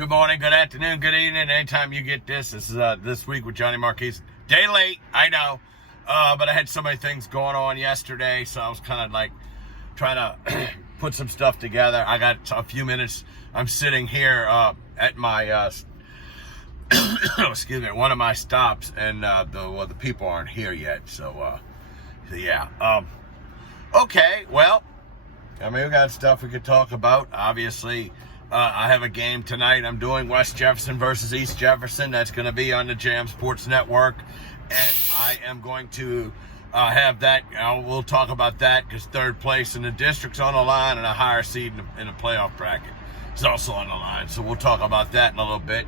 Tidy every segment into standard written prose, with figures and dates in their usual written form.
Good morning, good afternoon, good evening. Anytime you get this is This Week with Johnny Marquise. Day late, I know, but I had so many things going on yesterday, so I was kind of like trying to put some stuff together. I got a few minutes. I'm sitting here at my, excuse me, one of my stops, and the people aren't here yet, so yeah. Okay, well, I mean, we got stuff we could talk about, obviously. I have a game tonight. I'm doing West Jefferson versus East Jefferson. That's going to be on the Jam Sports Network. And I am going to have that. We'll talk about that because third place in the district's on the line and a higher seed in the playoff bracket is also on the line. So we'll talk about that in a little bit.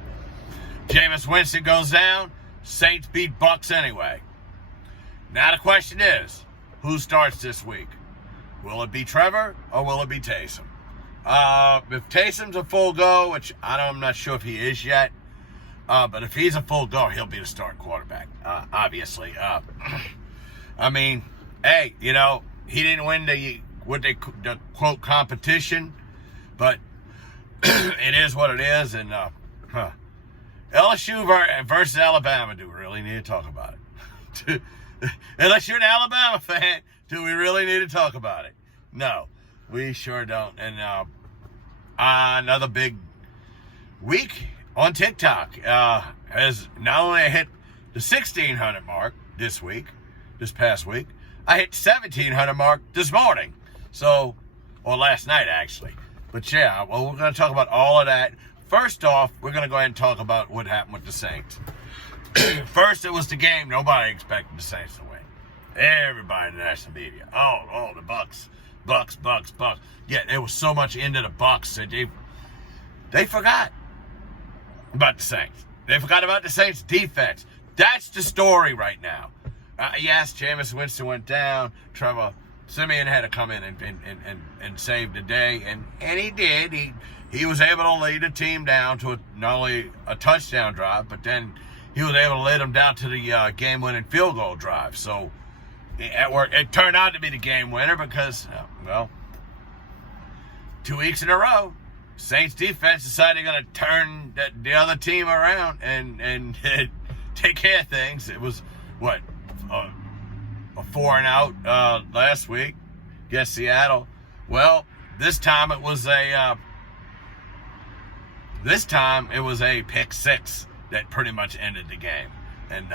Jameis Winston goes down. Saints beat Bucs anyway. Now the question is, who starts this week? Will it be Trevor or will it be Taysom? If Taysom's a full go, which I'm not sure if he is yet, but if he's a full go, he'll be the starting quarterback, obviously. I mean, hey, you know, he didn't win the quote competition, but it is what it is. And LSU versus Alabama, do we really need to talk about it? Unless you're an Alabama fan, do we really need to talk about it? No. We sure don't. And another big week on TikTok has not only hit the 1,600 mark this past week, I hit 1,700 mark this morning. So, or last night actually. But yeah, well, we're going to talk about all of that. First off, we're going to go ahead and talk about what happened with the Saints. First, it was the game. Nobody expected the Saints to win. Everybody in the national media. Oh, the Bucs. Bucs. Yeah, there was so much into the Bucs that they forgot about the Saints. They forgot about the Saints' defense. That's the story right now. Yes, Jameis Winston went down. Trevor Siemian had to come in and save the day, and he did. He was able to lead the team down to not only a touchdown drive, but then he was able to lead them down to the game-winning field goal drive. So it turned out to be the game winner because, well, 2 weeks in a row, Saints defense decided they're going to turn the other team around and take care of things. It was, a 4-and-out last week against Seattle. Well, this time it was a pick six that pretty much ended the game. And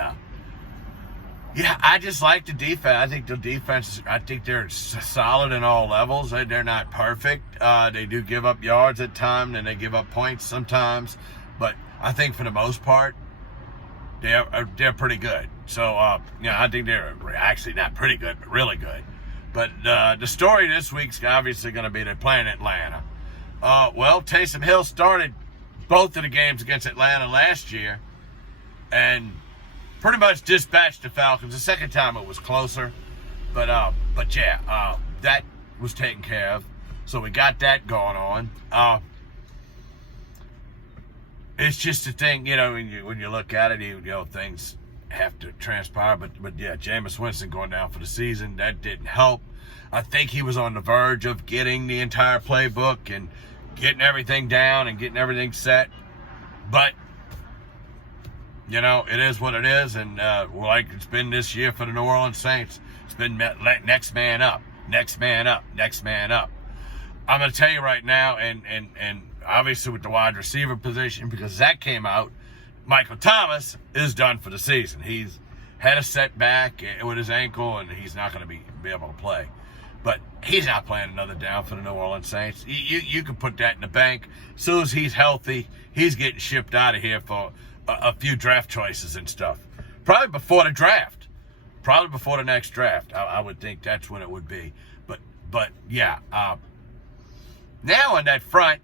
yeah, I just like the defense. I think they're solid in all levels. They're not perfect. They do give up yards at times, and they give up points sometimes. But I think for the most part, they're pretty good. So, I think they're actually not pretty good, but really good. But the story this week's obviously going to be they're playing Atlanta. Well, Taysom Hill started both of the games against Atlanta last year, and pretty much dispatched the Falcons. The second time it was closer, but yeah, that was taken care of. So we got that going on. It's just a thing, when you look at it, things have to transpire. But yeah, Jameis Winston going down for the season, that didn't help. I think he was on the verge of getting the entire playbook and getting everything down and getting everything set, but it is what it is, and like it's been this year for the New Orleans Saints. It's been next man up. I'm going to tell you right now, and obviously with the wide receiver position, because that came out, Michael Thomas is done for the season. He's had a setback with his ankle, and he's not going to be able to play. But he's not playing another down for the New Orleans Saints. You can put that in the bank. As soon as he's healthy, he's getting shipped out of here for a few draft choices and stuff. Probably before the draft. Probably before the next draft. I would think that's when it would be. But yeah. Now on that front,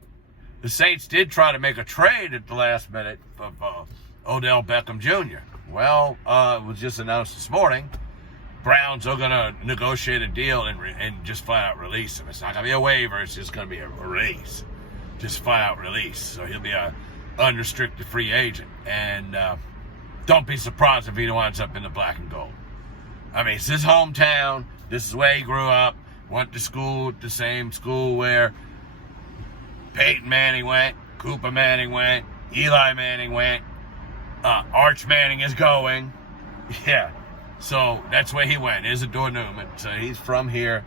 the Saints did try to make a trade at the last minute of Odell Beckham Jr. Well, it was just announced this morning. Browns are going to negotiate a deal and just flat out release him. It's not going to be a waiver. It's just going to be a release. Just flat out release. So he'll be a unrestricted free agent, and don't be surprised if he winds up in the black and gold. I mean, it's his hometown. This is where he grew up. Went to school at the same school where Peyton Manning went, Cooper Manning went. Eli Manning went. Arch Manning is going. Yeah. So that's where he went, Isidore Newman. So he's from here.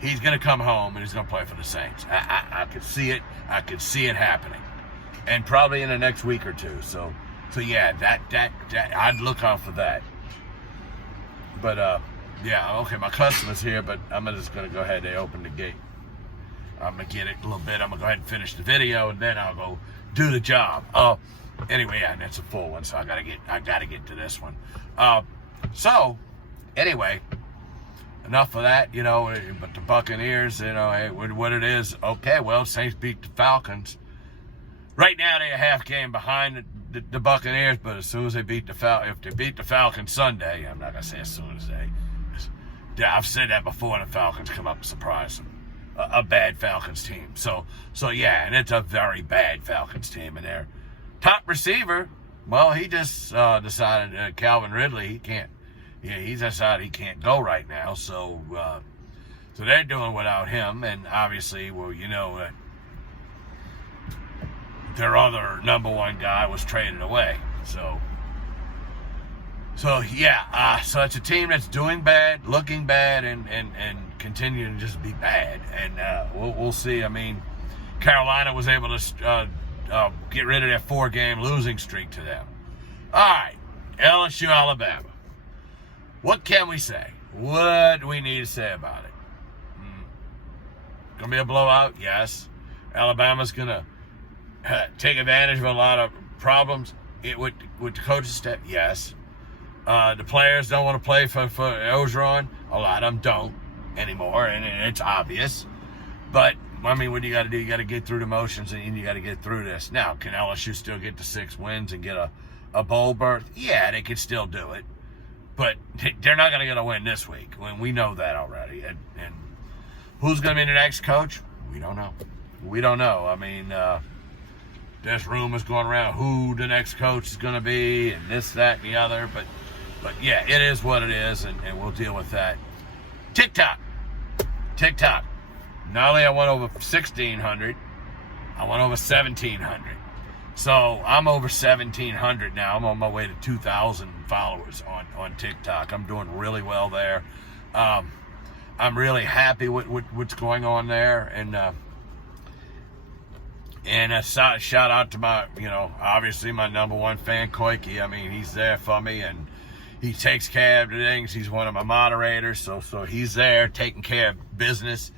He's going to come home and he's going to play for the Saints. I could see it. I could see it happening. And probably in the next week or two. So yeah, that I'd look out for that. But yeah, okay, my customer's here, but I'm just going to go ahead and open the gate. I'm going to get it a little bit. I'm going to go ahead and finish the video, and then I'll go do the job. Anyway, yeah, and that's a full one, so I gotta get to this one. So, anyway, enough of that, you know, but the Buccaneers, you know, hey, what it is, okay, well, Saints beat the Falcons. Right now, they're a half game behind the Buccaneers, but as soon as they beat if they beat the Falcons Sunday, I'm not going to say as soon as I've said that before, and the Falcons come up and surprise them. A bad Falcons team. So yeah, and it's a very bad Falcons team. And their top receiver, well, he just decided, Calvin Ridley, he can't. Yeah, he decided he can't go right now. So they're doing without him. And obviously, well, you know, their other number one guy was traded away. So yeah, so it's a team that's doing bad, looking bad, and continuing to just be bad. And we'll see. I mean, Carolina was able to get rid of that 4-game losing streak to them. All right, LSU, Alabama. What can we say? What do we need to say about it? Gonna be a blowout? Yes. Alabama's gonna take advantage of a lot of problems with the coaching staff? Yes. The players don't want to play for Orgeron. A lot of them don't anymore, and it's obvious. But, I mean, what do you got to do? You got to get through the motions, and you got to get through this. Now, can LSU still get to 6 wins and get a bowl berth? Yeah, they could still do it. But they're not going to get a win this week. We know that already. And who's going to be the next coach? We don't know. We don't know. I mean, there's rumors going around who the next coach is going to be, and this, that, and the other. But yeah, it is what it is, and we'll deal with that. TikTok. Not only I went over 1,600, I went over 1,700. So I'm over 1,700 now. I'm on my way to 2,000 followers on TikTok. I'm doing really well there. I'm really happy with what's going on there, and a shout out to my, you know, obviously my number one fan, Koike. I mean, he's there for me, and he takes care of the things. He's one of my moderators, so he's there taking care of business.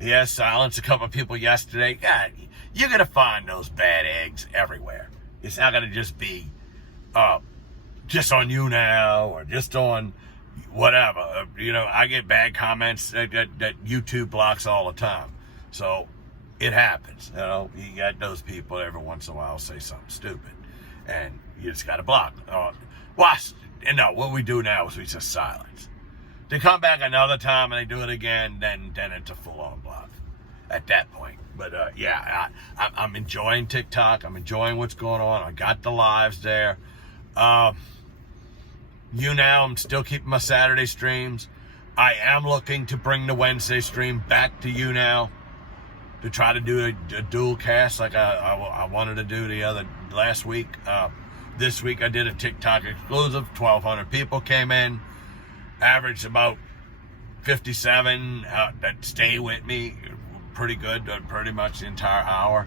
He has silenced a couple of people yesterday. God, you're going to find those bad eggs everywhere. It's not going to just be just on you now or just on whatever. You know, I get bad comments that YouTube blocks all the time. So it happens. You know, you got those people every once in a while say something stupid, and you just got to block. And no, what we do now is we just silence. They come back another time and they do it again, then it's a full-on block at that point. But yeah, I'm enjoying TikTok. I'm enjoying what's going on. I got the lives there. I'm still keeping my Saturday streams. I am looking to bring the Wednesday stream back to you now to try to do a dual cast like I wanted to do last week. This week I did a TikTok exclusive. 1,200 people came in. Averaged about 57 that stay with me. Pretty good, pretty much the entire hour.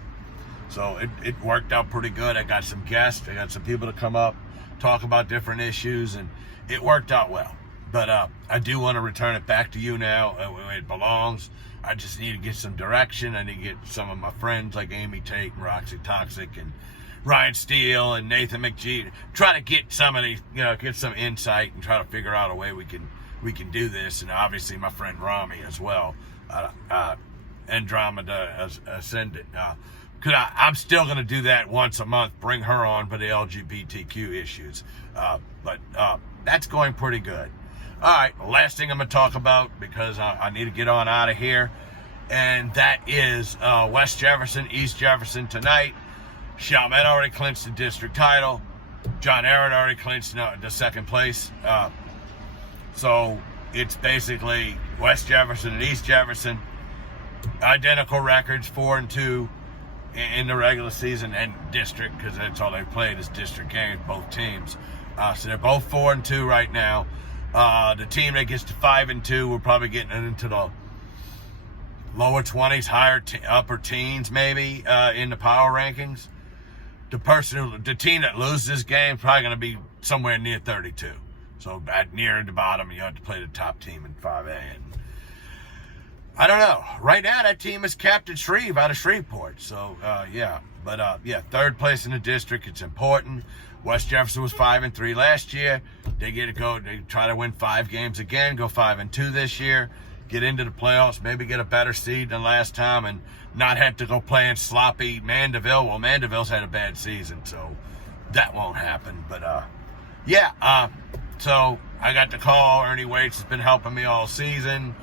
So it worked out pretty good. I got some guests. I got some people to come up, talk about different issues, and it worked out well. But I do want to return it back to you now where it belongs. I just need to get some direction. I need to get some of my friends like Amy Tate and Roxy Toxic and Ryan Steele and Nathan McGee, try to get some of these, you know, get some insight and try to figure out a way we can do this. And obviously my friend Rami as well, Andromeda Ascendant. Because I'm still going to do that once a month, bring her on for the LGBTQ issues. But that's going pretty good. All right, last thing I'm going to talk about, because I need to get on out of here, and that is West Jefferson, East Jefferson tonight. Chalmette already clinched the district title. John Aaron already clinched the second place. So it's basically West Jefferson and East Jefferson. Identical records, 4-2. in the regular season and district, because that's all they played is district games, both teams. So they're both 4-2 right now. The team that gets to 5-2, we're probably getting into the lower 20s, upper teens maybe in the power rankings. The team that loses this game is probably going to be somewhere near 32. So near the bottom, you have to play the top team in 5A. And I don't know. Right now, that team is Captain Shreve out of Shreveport. So, yeah. But, yeah, third place in the district. It's important. West Jefferson was 5-3 last year. They get to go. They try to win 5 games again, go 5-2 this year, get into the playoffs, maybe get a better seed than last time, and not have to go playing sloppy Mandeville. Well, Mandeville's had a bad season, so that won't happen. But, yeah, so I got the call. Ernie Waits has been helping me all season.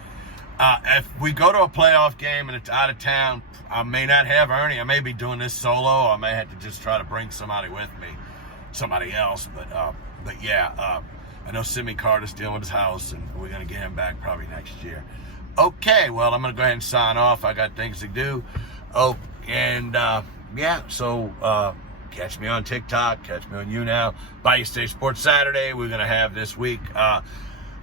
If we go to a playoff game and it's out of town, I may not have Ernie. I may be doing this solo. I may have to just try to bring somebody with me, somebody else. But yeah, I know Simi Carter's dealing with his house, and we're going to get him back probably next year. Okay, well, I'm going to go ahead and sign off. I got things to do. Oh, and yeah, so catch me on TikTok, catch me on YouNow. Bayou State Sports Saturday, we're going to have this week.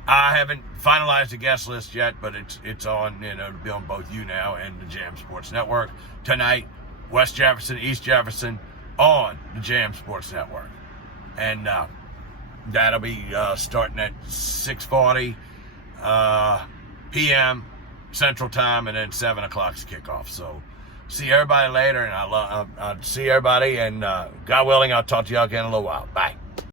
I haven't finalized the guest list yet, but it's on, it'll be on both YouNow and the Jam Sports Network. Tonight, West Jefferson, East Jefferson on the Jam Sports Network. And that'll be starting at 6:40 p.m. Central Time, and then 7 o'clock's kickoff. So see everybody later, and I'll see everybody, and God willing, I'll talk to y'all again in a little while. Bye.